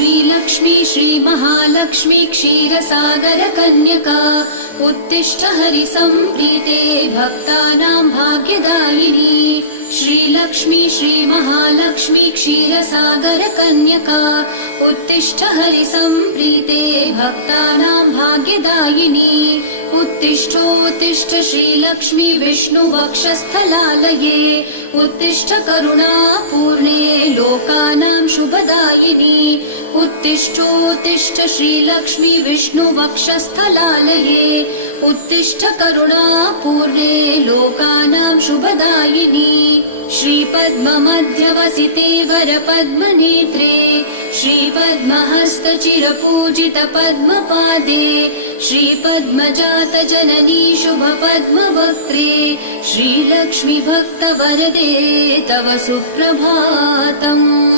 श्रीलक्ष्मी श्रीमहालक्ष्मी क्षीरसागर कन्यका उत्तिष्ठ हरिसम्प्रीते भक्तानां भाग्यदायिनी श्रीलक्ष्मी श्रीमहालक्ष्मी क्षीरसागर कन्यका उत्तिष्ठ हरिसम्प्रीते भक्तानां भाग्यदायिनी उत्तिष्ठोत्तिष्ठ श्रीलक्ष्मी विष्णुवक्षस्थलालये उत्तिष्ठ करुणापूर्णे लोकानां शुभदायिनी उत्तिष्ठोत्तिष्ठ श्रीलक्ष्मी विष्णुवक्षस्थलालये उत्तिष्ठ करुणापूर्णे लोकानां शुभदायिनी श्रीपद्ममध्यवसिते वरपद्मनेत्रे श्रीपद्महस्तचिरपूजित पद्मपादे श्रीपद्मजातजननी शुभपद्मवक्त्रे श्रीलक्ष्मी भक्तवरदे तव सुप्रभातम्।